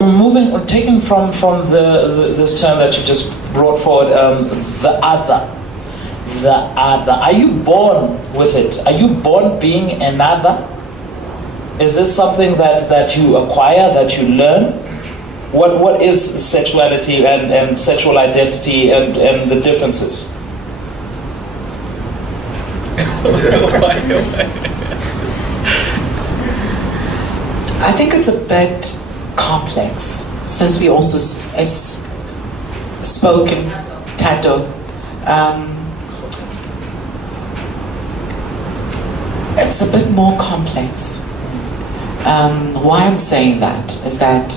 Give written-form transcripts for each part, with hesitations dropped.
Taking from this term that you just brought forward, the other. Are you born with it? Are you born being another? Is this something that you acquire, that you learn? What is sexuality and sexual identity and the differences? I think it's a bit complex, since we also spoke in Tato. It's a bit more complex. Why I'm saying that is that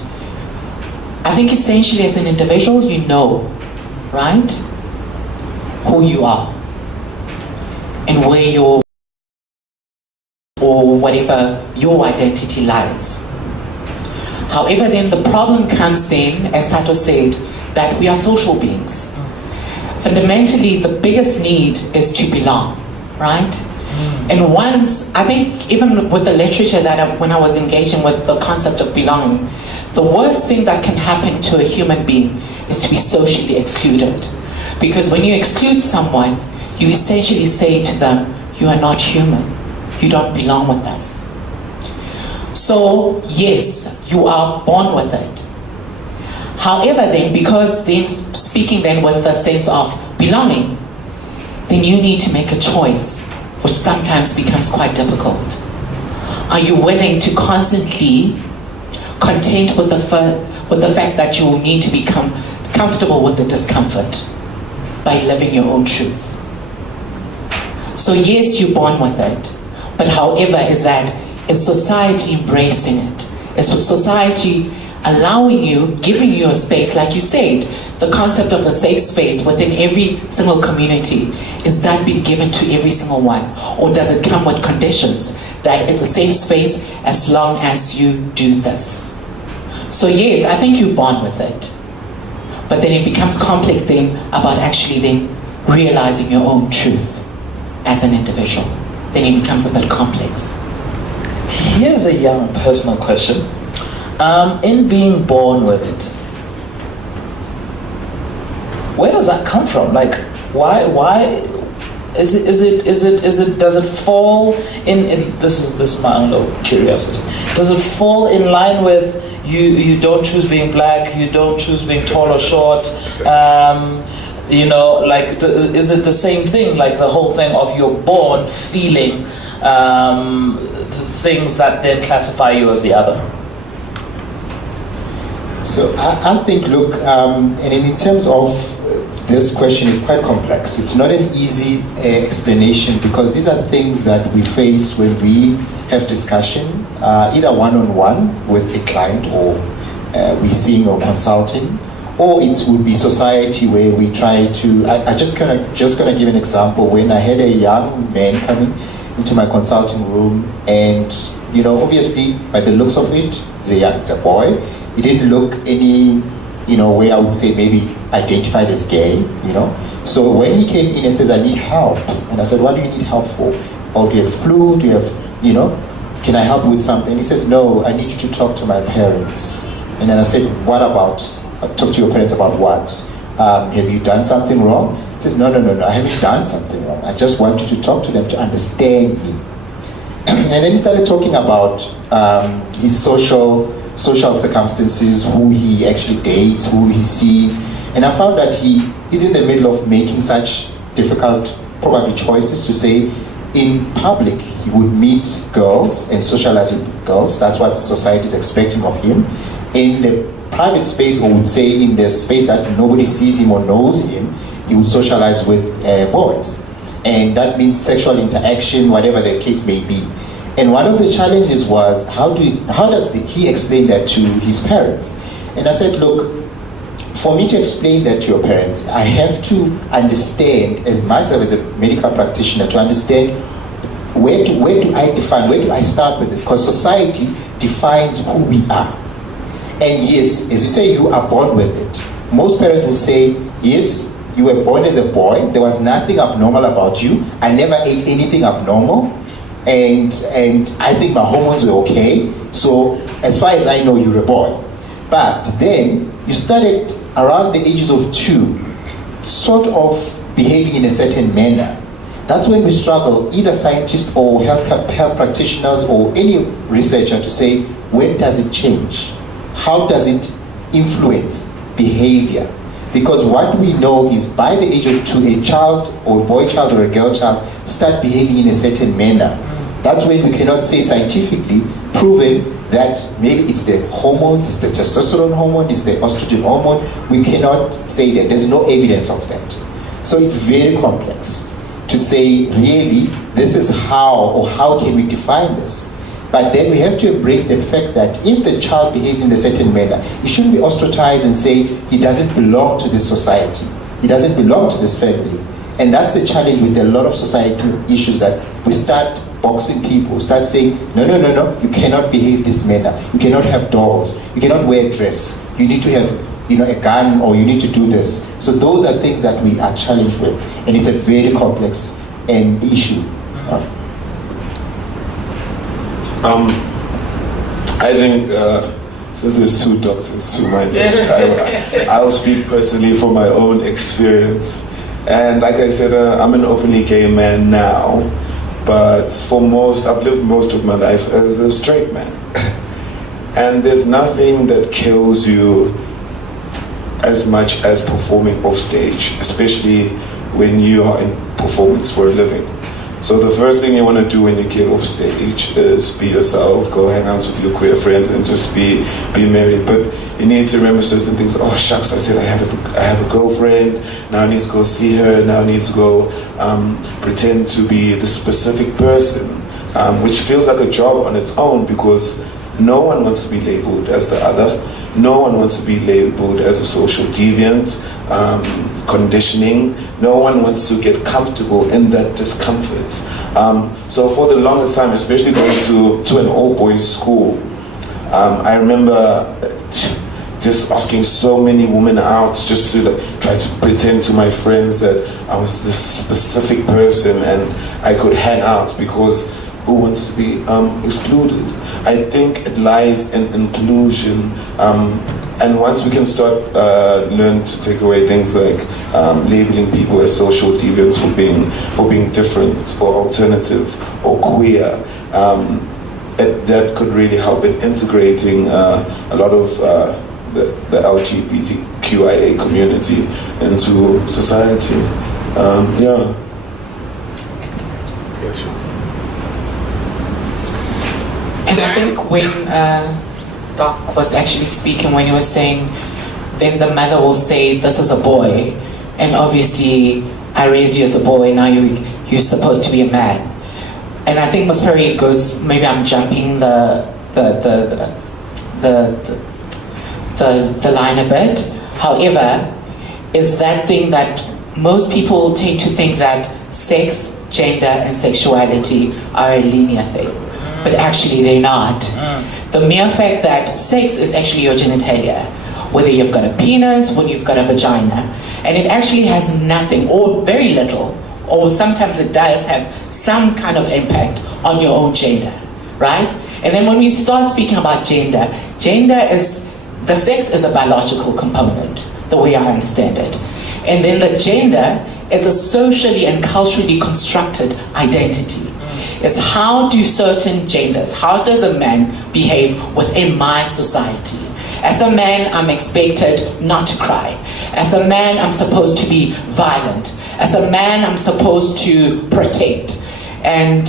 I think essentially as an individual, you know, right, who you are and where your, or whatever your identity lies. However, then the problem comes then, as Tato said, that we are social beings. Fundamentally, the biggest need is to belong, right? And once, I think even with the literature when I was engaging with the concept of belonging, the worst thing that can happen to a human being is to be socially excluded. Because when you exclude someone, you essentially say to them, you are not human. You don't belong with us. So, yes, you are born with it. However, then, because then speaking then with the sense of belonging, then you need to make a choice, which sometimes becomes quite difficult. Are you willing to constantly content with the fact that you will need to become comfortable with the discomfort by living your own truth? So yes, you're born with it, but however, is society embracing it? Is society allowing you, giving you a space, like you said, the concept of a safe space within every single community, is that being given to every single one? Or does it come with conditions that it's a safe space as long as you do this? So yes, I think you're born with it. But then it becomes complex then about actually then realizing your own truth as an individual. Then it becomes a bit complex. Here's a young personal question. In being born with it, where does that come from? Like, why does it fall in this is my own little curiosity. Does it fall in line with you don't choose being black, you don't choose being tall or short, you know, like, is it the same thing, like the whole thing of you're born feeling things that then classify you as the other? So I think, look, and in terms of this question is quite complex. It's not an easy explanation, because these are things that we face when we have discussion, either one-on-one with a client, or we're seeing or consulting, or it would be society where we try to. I just gonna give an example. When I had a young man coming into my consulting room, and you know, obviously by the looks of it, it's a boy. He didn't look any, you know, way I would say maybe identified as gay, you know. So when he came in and says, I need help, and I said, what do you need help for? Oh, do you have flu? Do you have, you know, can I help with something? He says, no, I need you to talk to my parents. And then I said, what about? Talk to your parents about what? Have you done something wrong? He says, no, I haven't done something wrong. I just want you to talk to them to understand me. And then he started talking about his social circumstances, who he actually dates, who he sees. And I found that he's in the middle of making such difficult, probably choices to say, in public, he would meet girls and socialize with girls. That's what society is expecting of him. In the private space, or would say in the space that nobody sees him or knows him, he would socialize with boys. And that means sexual interaction, whatever the case may be. And one of the challenges was, how does he explain that to his parents? And I said, look, for me to explain that to your parents, I have to understand, as myself as a medical practitioner, to understand where do I start with this? Because society defines who we are. And yes, as you say, you are born with it. Most parents will say, yes, you were born as a boy, there was nothing abnormal about you, I never ate anything abnormal, and I think my hormones were okay, so as far as I know, you're a boy. But then you started around the ages of 2, sort of behaving in a certain manner. That's when we struggle, either scientists or health practitioners or any researcher, to say, when does it change? How does it influence behavior? Because what we know is by the age of 2, a child or a boy child or a girl child start behaving in a certain manner. That's when we cannot say scientifically proven that maybe it's the hormones, it's the testosterone hormone, it's the estrogen hormone. We cannot say that. There's no evidence of that. So it's very complex to say, really, this is how, or how can we define this? But then we have to embrace the fact that if the child behaves in a certain manner, he shouldn't be ostracized and say he doesn't belong to this society. He doesn't belong to this family. And that's the challenge with a lot of societal issues, that we start boxing people, start saying, no, you cannot behave this manner. You cannot have dolls. You cannot wear a dress. You need to have a gun, or you need to do this. So those are things that we are challenged with. And it's a very complex issue. I think since there's 2 doctors to my left, I'll speak personally from my own experience. And like I said, I'm an openly gay man now, but I've lived most of my life as a straight man. And there's nothing that kills you as much as performing off stage, especially when you are in performance for a living. So the first thing you want to do when you get off stage is be yourself, go hang out with your queer friends and just be merry. But you need to remember certain things. Oh shucks, I said I have a girlfriend, now I need to go see her, now I need to go pretend to be the specific person, which feels like a job on its own, because no one wants to be labeled as the other. No one wants to be labeled as a social deviant, conditioning. No one wants to get comfortable in that discomfort. So for the longest time, especially going to an all-boys school, I remember just asking so many women out just to try to pretend to my friends that I was this specific person and I could hang out, because who wants to be excluded? I think it lies in inclusion, and once we can start learn to take away things like labeling people as social deviants for being different or alternative or queer, that could really help in integrating a lot of the LGBTQIA community into society. Yeah, sure. And I think when Doc was actually speaking, when he was saying, then the mother will say, this is a boy, and obviously I raised you as a boy, now you're supposed to be a man. And I think Ms. Perry goes, maybe I'm jumping the line a bit. However, is that thing that most people tend to think that sex, gender, and sexuality are a linear thing. But actually they're not. The mere fact that sex is actually your genitalia, whether you've got a penis, whether you've got a vagina, and it actually has nothing or very little, or sometimes it does have some kind of impact on your own gender, right? And then when we start speaking about gender is, the sex is a biological component, the way I understand it. And then the gender is a socially and culturally constructed identity. It's how do certain genders, how does a man behave within my society? As a man, I'm expected not to cry. As a man, I'm supposed to be violent. As a man, I'm supposed to protect. And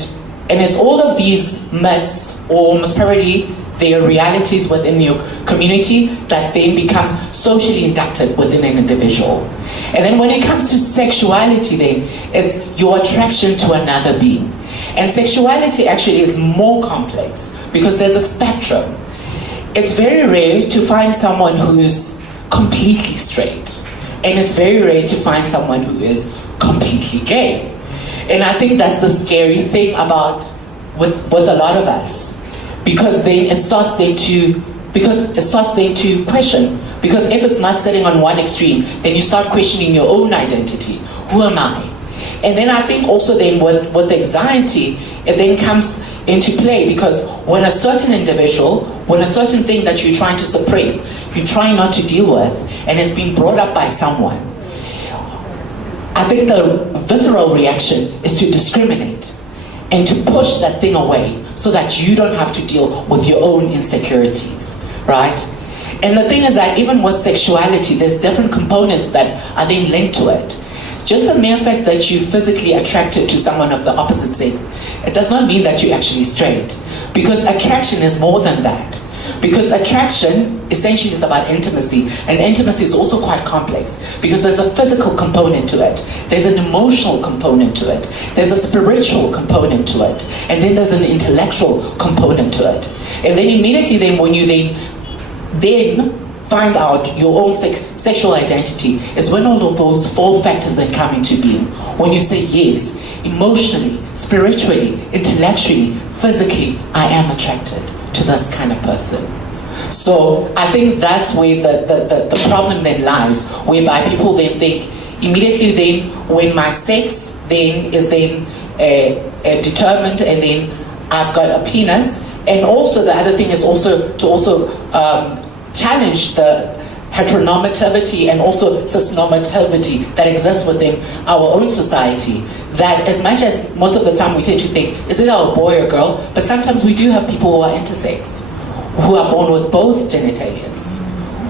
it's all of these myths, or most probably their realities within your community, that then become socially inducted within an individual. And then when it comes to sexuality, then it's your attraction to another being. And sexuality actually is more complex because there's a spectrum. It's very rare to find someone who is completely straight. And it's very rare to find someone who is completely gay. And I think that's the scary thing about with a lot of us. Because then it starts then to question. Because if it's not sitting on one extreme, then you start questioning your own identity. Who am I? And then I think also then with the anxiety, it then comes into play, because when a certain individual, when a certain thing that you're trying to suppress you try not to deal with, and it's been brought up by someone, I think the visceral reaction is to discriminate and to push that thing away so that you don't have to deal with your own insecurities, right? And the thing is that even with sexuality, there's different components that are then linked to it. Just the mere fact that you're physically attracted to someone of the opposite sex, it does not mean that you're actually straight. Because attraction is more than that. Because attraction essentially is about intimacy, and intimacy is also quite complex because there's a physical component to it, there's an emotional component to it, there's a spiritual component to it, and then there's an intellectual component to it. And then immediately then when you then find out your own sexual identity is when all of those four factors then come into being. When you say yes, emotionally, spiritually, intellectually, physically, I am attracted to this kind of person. So I think that's where the problem then lies, whereby people then think immediately then when my sex then is then determined and then I've got a penis. And also the other thing is also to challenge the heteronormativity and also cisnormativity that exists within our own society. That as much as most of the time we tend to think, is it a boy or girl? But sometimes we do have people who are intersex, who are born with both genitalias,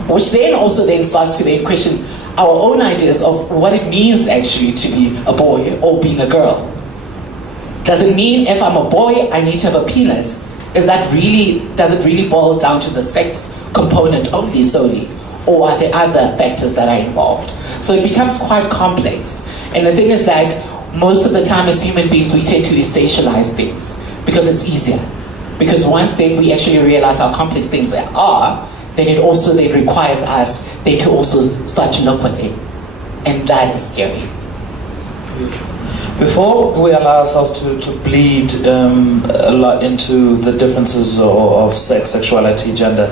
which then also then starts to then question our own ideas of what it means actually to be a boy or being a girl. Does it mean if I'm a boy, I need to have a penis? Does it really boil down to the sex component only solely? Or are there other factors that are involved? So it becomes quite complex. And the thing is that most of the time as human beings, we tend to essentialize things because it's easier. Because once then we actually realize how complex things are, then it also then requires us then to also start to look within. And that is scary. Before we allow ourselves to bleed a lot into the differences of sex, sexuality, gender,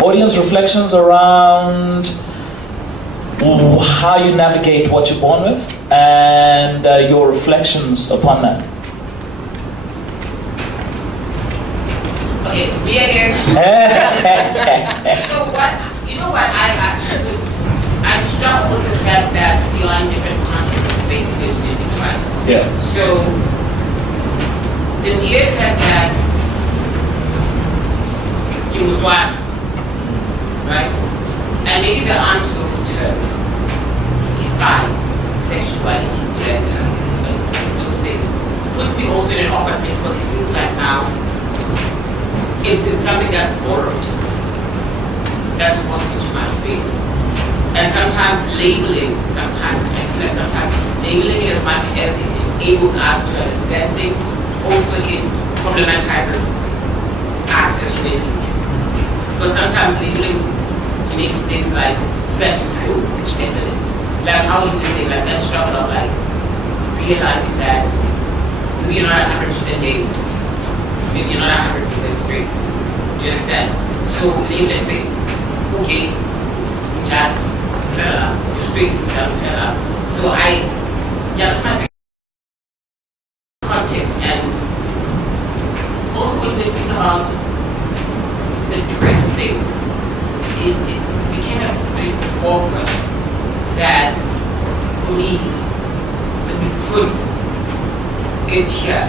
audience reflections around how you navigate what you're born with and your reflections upon that. Okay, it's me again. So I struggle with the fact that we are in different contexts, basically as individuals. Yeah. So the mere fact that you would want, right? And maybe there aren't those terms to define sexuality, gender, those things. Puts me also in an awkward place because it feels like now it's something that's borrowed, that's forced into my space. And sometimes labeling, labeling as much as it enables us to understand things, also it problematizes us as ladies. Because sometimes labeling makes things like set in school, which definite. Like how you say like that struggle of like realizing that maybe you're not 100% gay, maybe you're not 100% straight. Do you understand? So label and say, okay, you're straight, so that's my context. And also when we're speaking about the dress thing, it became a bit awkward that for me, that we put it here,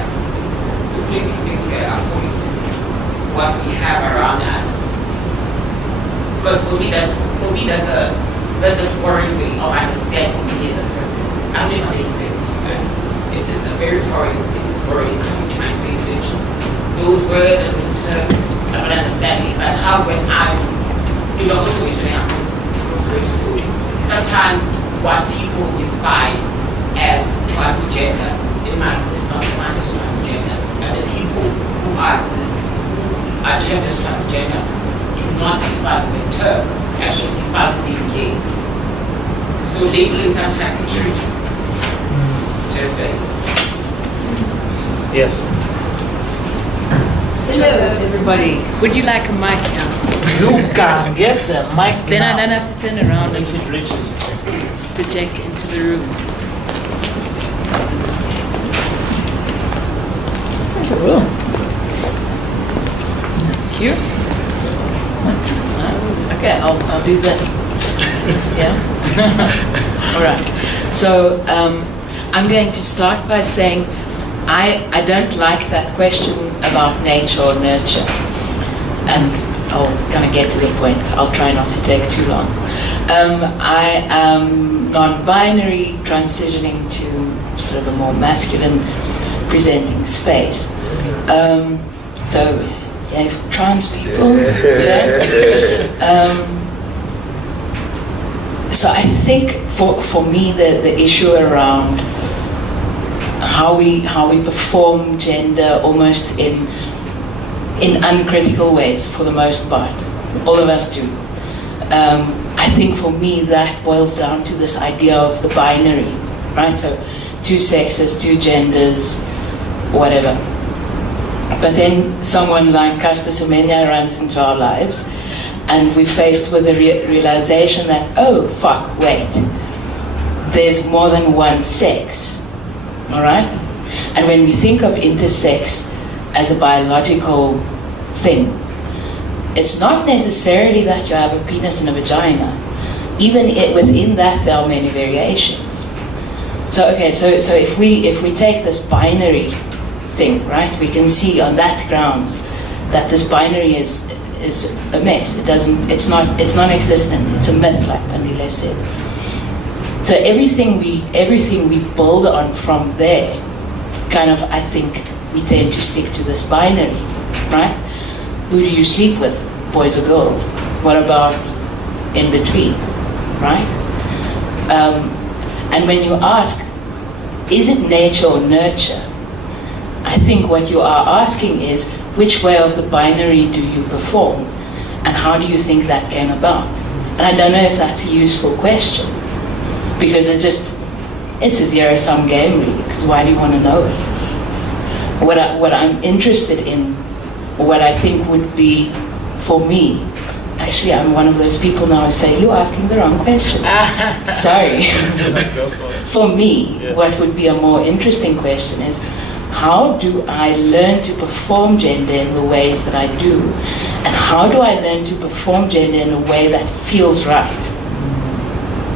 we put these things here according to what we have around us. Because for me that's a foreign way of understanding me as a person. I don't know if I'm making sense to you guys. It's a very foreign thing. It's foreign. It's coming to my space, which those words and those terms I don't understand. It's like how when sometimes what people define as transgender, in my view, is not defined as transgender. And the people who are termed as transgender do not define the term, actually define being gay. So labeling sometimes is tricky. Just saying. Yes. Hello, everybody. Would you like a mic now? You can get a mic Then now. I don't have to turn around and If it reaches you. project into the room. Yes, I will. Thank you. I'll do this. Yeah? All right. So I'm going to start by saying I don't like that question about nature or nurture. And I'll kind of get to the point. I'll try not to take too long. I am non-binary, transitioning to sort of a more masculine presenting space. So, yeah, for trans people. Yeah. So I think for me the issue around how we perform gender almost in uncritical ways for the most part, all of us do. I think for me that boils down to this idea of the binary, right? So 2 sexes, 2 genders, whatever. But then someone like Caster Semenya runs into our lives, and we're faced with the realization that, oh, fuck, wait, there's more than one sex, all right? And when we think of intersex as a biological thing, it's not necessarily that you have a penis and a vagina. Even within that, there are many variations. So, okay, so if we take this binary thing, right, we can see on that grounds that this binary is a mess. It's non-existent. It's a myth, like Pandile said. So everything we build on from there, kind of, I think we tend to stick to this binary, right? Who do you sleep with, boys or girls? What about in between, right? And when you ask, is it nature or nurture? I think what you are asking is, which way of the binary do you perform? And how do you think that came about? And I don't know if that's a useful question, because it's a zero-sum game, really, because why do you want to know it? What I'm interested in, what I think would be, for me, actually I'm one of those people now who say, you're asking the wrong question. Sorry. For me, what would be a more interesting question is, how do I learn to perform gender in the ways that I do? And how do I learn to perform gender in a way that feels right?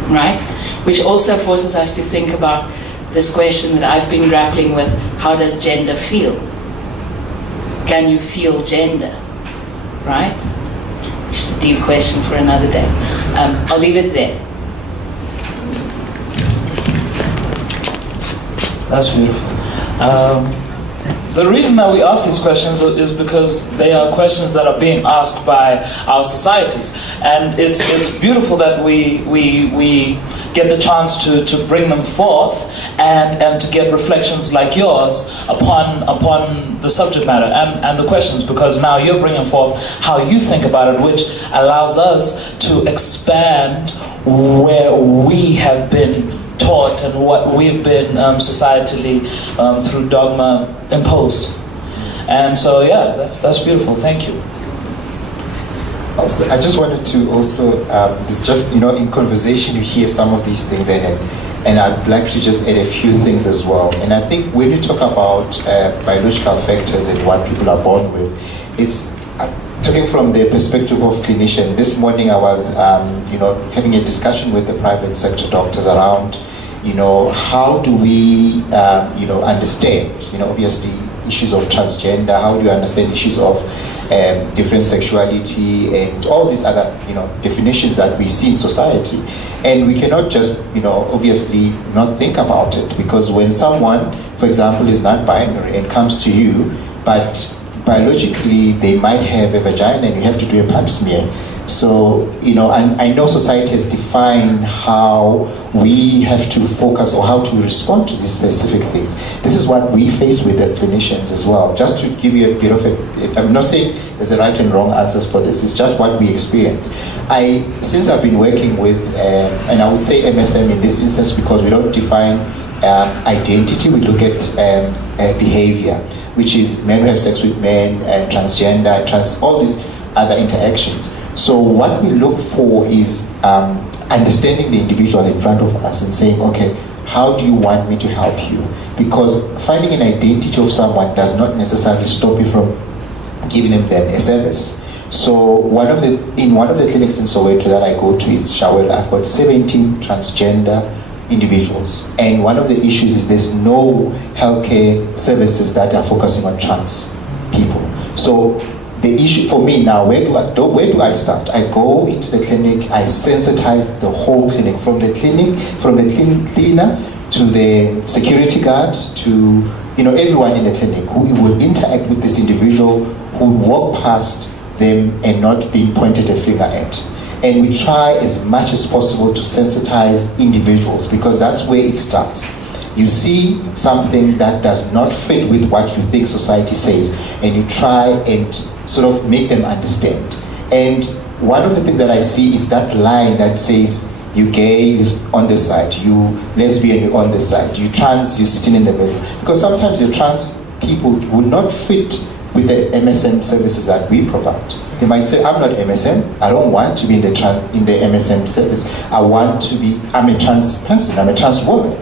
Right? Which also forces us to think about this question that I've been grappling with, how does gender feel? Can you feel gender? Right? Just a deep question for another day. I'll leave it there. That's beautiful. The reason that we ask these questions is because they are questions that are being asked by our societies, and it's beautiful that we get the chance to bring them forth and to get reflections like yours upon the subject matter and the questions, because now you're bringing forth how you think about it, which allows us to expand where we have been taught and what we've been societally through dogma imposed. And so yeah, that's beautiful. Thank you. Also, I just wanted to also, it's just, in conversation you hear some of these things, and I'd like to just add a few things as well. And I think when you talk about biological factors and what people are born with, it's talking from the perspective of clinician. This morning I was, having a discussion with the private sector doctors around, how do we, understand, obviously issues of transgender, how do you understand issues of different sexuality and all these other, definitions that we see in society. And we cannot just, obviously not think about it, because when someone, for example, is not binary and comes to you, but biologically they might have a vagina and you have to do a pap smear. So, and I know society has defined how we have to focus or how to respond to these specific things. This is what we face with as clinicians as well. Just to give you a bit of I'm not saying there's a right and wrong answers for this, it's just what we experience. Since I've been working with, and I would say MSM in this instance, because we don't define identity, we look at behavior, which is men who have sex with men, transgender, all these other interactions. So what we look for is understanding the individual in front of us and saying, okay, how do you want me to help you? Because finding an identity of someone does not necessarily stop you from giving them a service. So in one of the clinics in Soweto that I go to is Shawel, I've got 17 transgender individuals, and one of the issues is there's no healthcare services that are focusing on trans people. So the issue for me now, where do I start? I go into the clinic, I sensitize the whole clinic, from the cleaner to the security guard to everyone in the clinic who will interact with this individual, who will walk past them and not being pointed a finger at. And we try as much as possible to sensitize individuals, because that's where it starts. You see something that does not fit with what you think society says, and you try and sort of make them understand. And one of the things that I see is that line that says, you gay, you're on this side, you lesbian, you're on this side, you trans, you're sitting in the middle. Because sometimes your trans people will not fit with the MSM services that we provide. They might say, I'm not MSM, I don't want to be in the MSM service. I'm a trans person, I'm a trans woman.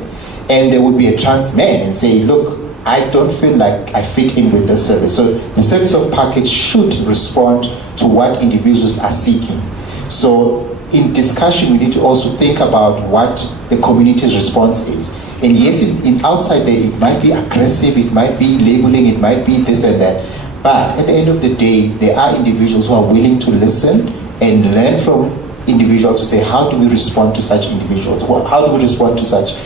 And there would be a trans man and say, look, I don't feel like I fit in with this service. So the service of package should respond to what individuals are seeking. So in discussion, we need to also think about what the community's response is. And yes, in outside there, it might be aggressive, it might be labeling, it might be this and that. But at the end of the day, there are individuals who are willing to listen and learn from individuals to say, how do we respond to such individuals? How do we respond to such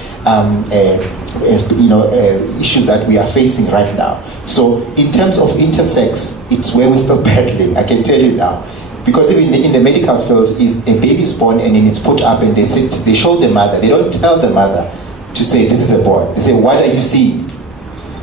issues that we are facing right now? So in terms of intersex, it's where we're still battling, I can tell you now. Because even in the medical field, is a baby is born and then it's put up and they show the mother. They don't tell the mother to say, this is a boy. They say, what are you seeing?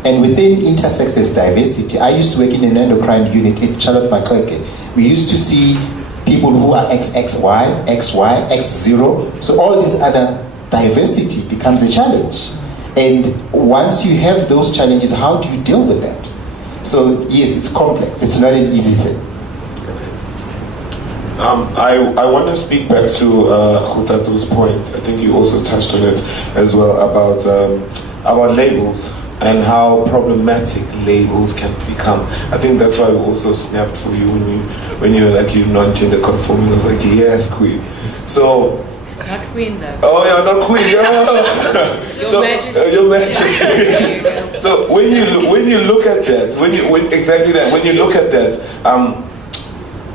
And within intersex, there's diversity. I used to work in an endocrine unit at Charlotte McClurkin. We used to see people who are XXY, XY, X0. So all this other diversity becomes a challenge. And once you have those challenges, how do you deal with that? So yes, it's complex. It's not an easy thing. I want to speak back to Khutatu's point. I think you also touched on it as well about labels and how problematic labels can become. I think that's why we also snapped for you when you were like, you're non-gender conforming. I was like, yes, queen. So Not queen though. oh yeah, not queen. Yeah. Your Majesty. Your Majesty. So when you look at that, when you look at that,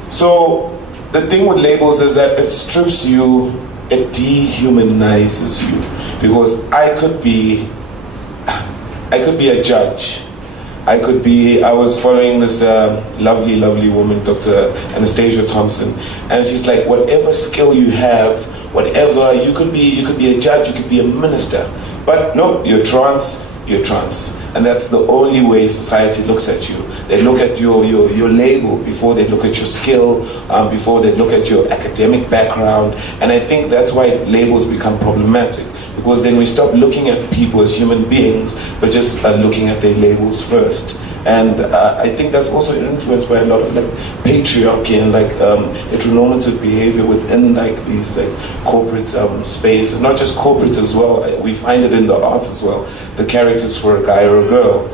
so the thing with labels is that it strips you, it dehumanizes you, because I could be a judge. I was following this lovely woman, Dr. Anastasia Thompson, and she's like, whatever skill you have, whatever, you could be a judge, you could be a minister, but no, you're trans. And that's the only way society looks at you. They look at your label before they look at your skill, before they look at your academic background. And I think that's why labels become problematic, because then we stop looking at people as human beings, but just looking at their labels first. And I think that's also influenced by a lot of like patriarchy and like heteronormative behavior within like these like corporate spaces, not just corporate as well. We find it in the arts as well. The characters for a guy or a girl,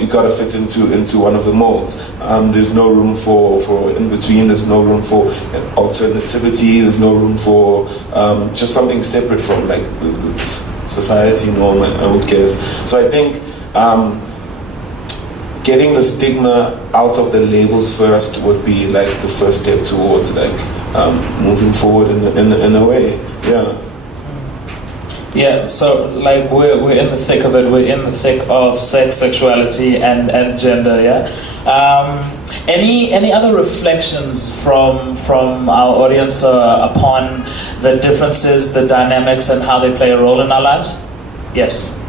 you gotta fit into one of the molds. There's no room for in between. There's no room for alternativity. There's no room for just something separate from like the society norm, I would guess. So I think getting the stigma out of the labels first would be like the first step towards like moving forward in a way. Yeah, so like we're in the thick of it. We're in the thick of sex, sexuality, and gender. Yeah. Any other reflections from our audience upon the differences, the dynamics, and how they play a role in our lives? Yes.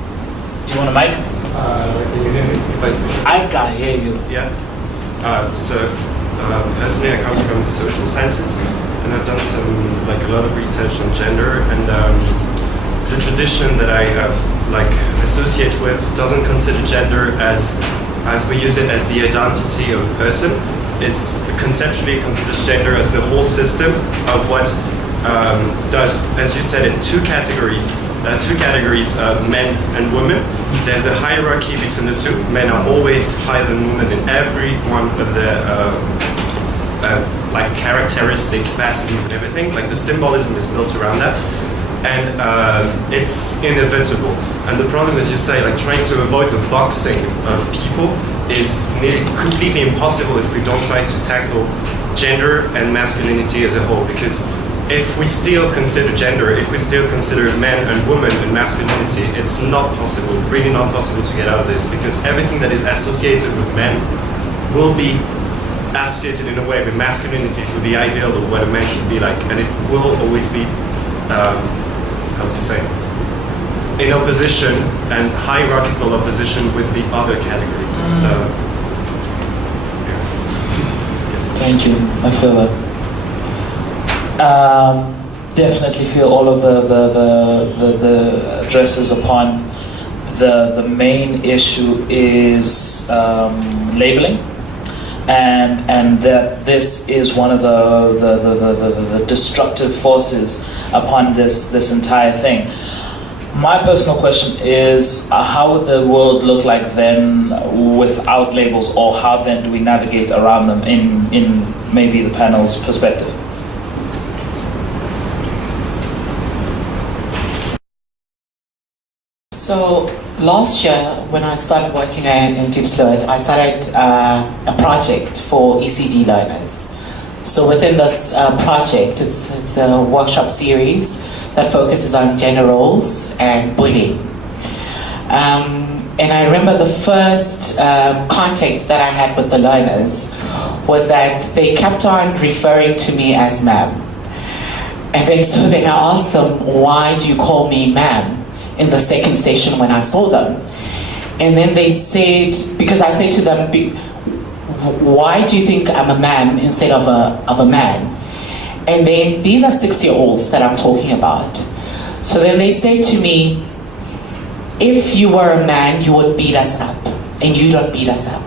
Do you want a mic? Can you hear me? I can hear you. Yeah. Personally, I come from social sciences, and I've done a lot of research on gender, and the tradition that I have associate with doesn't consider gender as we use it as the identity of a person. It's conceptually considers gender as the whole system of what does, as you said, in two categories. two categories, men and women. There's a hierarchy between the two. Men are always higher than women in every one of their like characteristic capacities and everything. Like the symbolism is built around that, and it's inevitable. And the problem, as you say, like trying to avoid the boxing of people is nearly completely impossible if we don't try to tackle gender and masculinity as a whole. Because if we still consider gender, if we still consider men and women and masculinity, it's not possible, really not possible to get out of this, because everything that is associated with men will be associated in a way with masculinity, so the ideal of what a man should be like, and it will always be, how do you say, in opposition and hierarchical opposition with the other categories. So, yeah. Thank you. I feel that. Definitely feel all of the addresses upon the main issue is labeling, and that this is one of the destructive forces upon this entire thing. My personal question is, how would the world look like then without labels, or how then do we navigate around them in maybe the panel's perspective? So last year, when I started working in Diepsloot, I started a project for ECD learners. So within this project, it's a workshop series that focuses on gender roles and bullying. And I remember the first contact that I had with the learners was that they kept on referring to me as ma'am. And then I asked them, why do you call me ma'am? In the second session when I saw them. And then they said, because I said to them, why do you think I'm a man instead of a man? And then these are 6-year-olds that I'm talking about. So then they said to me, if you were a man, you would beat us up, and you don't beat us up.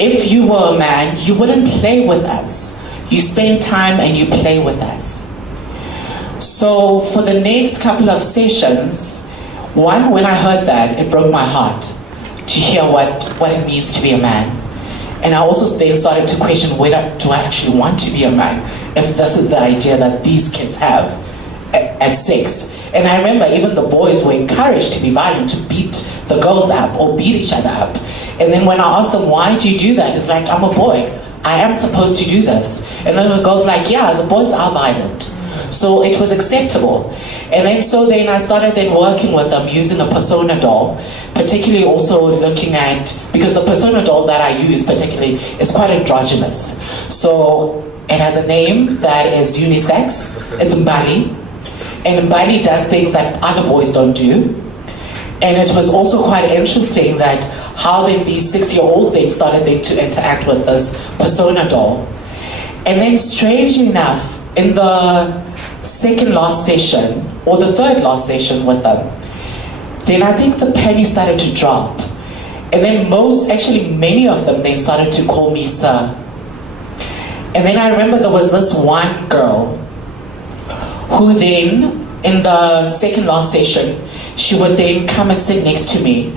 If you were a man, you wouldn't play with us. You spend time and you play with us. So for the next couple of sessions, one, when I heard that, it broke my heart to hear what it means to be a man. And I also then started to question, whether do I actually want to be a man, if this is the idea that these kids have at 6. And I remember even the boys were encouraged to be violent, to beat the girls up or beat each other up. And then when I asked them, why do you do that? It's like, I'm a boy. I am supposed to do this. And then the girls like, yeah, the boys are violent. So it was acceptable. And then I started then working with them using a persona doll, particularly also looking at, because the persona doll that I use particularly is quite androgynous. So it has a name that is unisex. It's Mbali. And Mbali does things that other boys don't do. And it was also quite interesting that how then these 6-year-olds then started then to interact with this persona doll. And then strangely enough, in the second last session, or the third last session with them, then I think the penny started to drop. And then many of them, they started to call me sir. And then I remember there was this one girl who then, in the second last session, she would then come and sit next to me.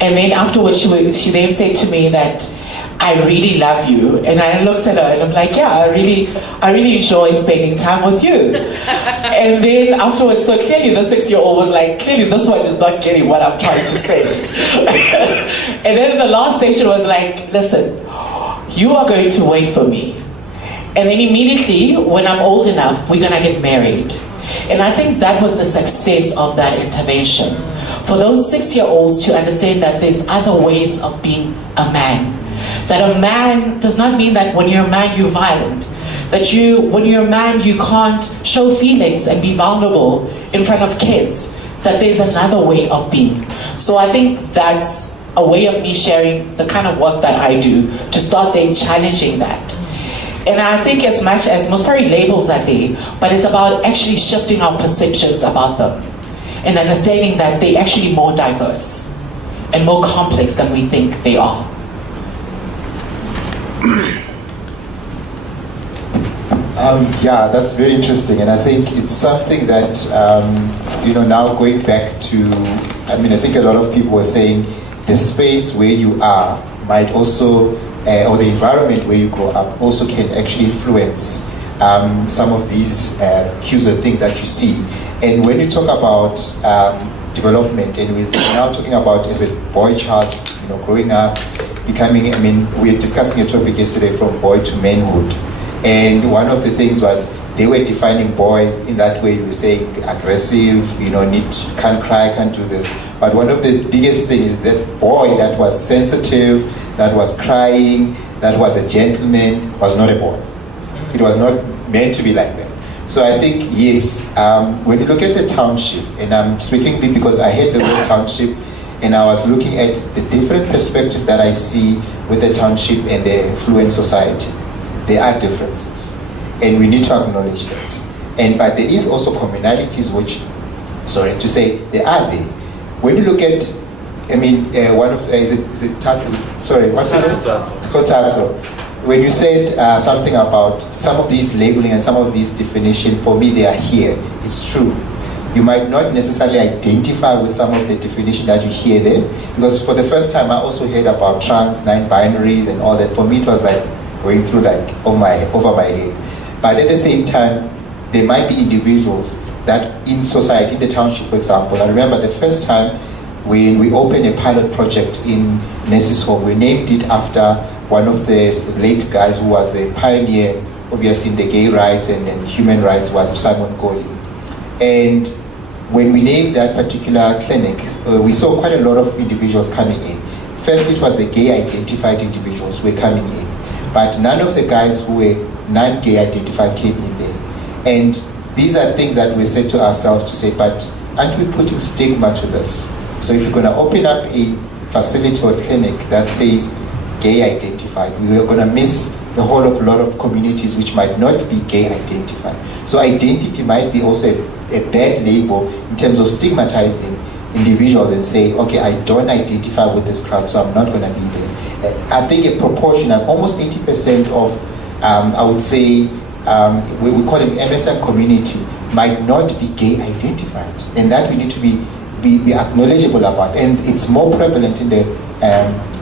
And then afterwards, she then said to me that, I really love you. And I looked at her and I'm like, yeah, I really enjoy spending time with you. And then afterwards, so clearly the 6-year-old was like, clearly this one is not getting what I'm trying to say. And then the last session was like, listen, you are going to wait for me. And then immediately, when I'm old enough, we're gonna get married. And I think that was the success of that intervention. For those 6-year-olds to understand that there's other ways of being a man. That a man does not mean that when you're a man, you're violent. That when you're a man, you can't show feelings and be vulnerable in front of kids. That there's another way of being. So I think that's a way of me sharing the kind of work that I do, to start then challenging that. And I think as much as most probably labels are there, but it's about actually shifting our perceptions about them and understanding that they're actually more diverse and more complex than we think they are. Yeah, that's very interesting, and I think it's something that now going back to, I think a lot of people were saying the space where you are might also, or the environment where you grow up also can actually influence some of these cues and things that you see. And when you talk about development, and we're now talking about as a boy child, growing up, becoming, we were discussing a topic yesterday from boy to manhood. And one of the things was they were defining boys in that way. You were saying aggressive, can't cry, can't do this. But one of the biggest things is that boy that was sensitive, that was crying, that was a gentleman, was not a boy. It was not meant to be like that. So I think, yes, when you look at the township, and I'm speaking because I heard the word township, and I was looking at the different perspective that I see with the township and the affluent society. There are differences, and we need to acknowledge that. But there is also commonalities which, they are there. When you look at, one of, is it Tato? Sorry, what's it? It's called Tato. When you said something about some of these labeling and some of these definition, for me they are here. It's true. You might not necessarily identify with some of the definition that you hear there, because for the first time I also heard about trans, non-binaries and all that. For me it was like going through over my head. But at the same time, there might be individuals that in society, in the township for example, I remember the first time when we opened a pilot project in Nurses Home, we named it after one of the late guys who was a pioneer, obviously in the gay rights and human rights, was Simon Goli. And when we named that particular clinic, we saw quite a lot of individuals coming in. First, it was the gay identified individuals who were coming in, but none of the guys who were non-gay identified came in there. And these are things that we said to ourselves to say, but aren't we putting stigma to this? So if you're going to open up a facility or clinic that says gay identified, we are going to miss the whole of a lot of communities which might not be gay identified. So identity might be also a bad label in terms of stigmatizing individuals and say, okay, I don't identify with this crowd, so I'm not going to be there. I think a proportion of almost 80% of, I would say, we call them MSM community, might not be gay identified, and that we need to be acknowledgeable about. And it's more prevalent in the,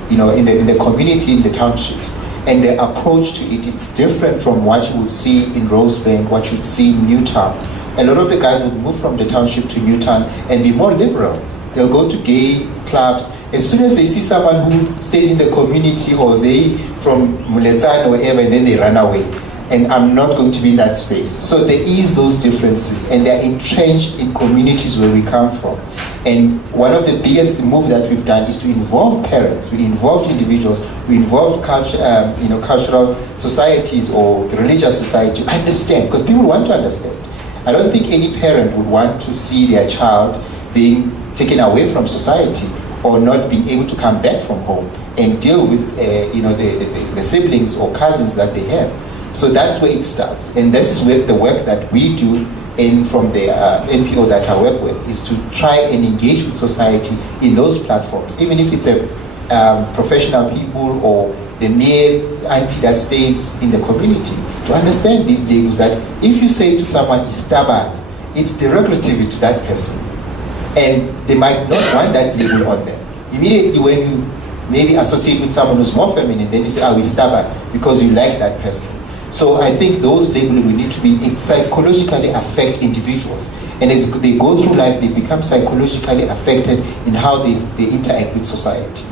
in the community, in the townships. And the approach to it, it's different from what you would see in Rosebank, what you would see in Newtown. A lot of the guys would move from the township to Newtown and be more liberal. They'll go to gay clubs. As soon as they see someone who stays in the community, or they from Muletsane or wherever, and then they run away. And I'm not going to be in that space. So there is those differences, and they're entrenched in communities where we come from. And one of the biggest moves that we've done is to involve parents, we involve individuals, we involve cultural societies or religious society to understand, because people want to understand. I don't think any parent would want to see their child being taken away from society or not being able to come back from home and deal with the siblings or cousins that they have. So that's where it starts, and this is where the work that we do in from the NPO that I work with is to try and engage with society in those platforms, even if it's a professional people or the mere auntie that stays in the community, to understand these labels, that if you say to someone is stubborn, it's derogative to that person, and they might not want that label on them. Immediately when you maybe associate with someone who's more feminine, then you say, oh, he's stubborn, because you like that person. So I think those labels we need to be, it psychologically affect individuals. And as they go through life, they become psychologically affected in how they interact with society.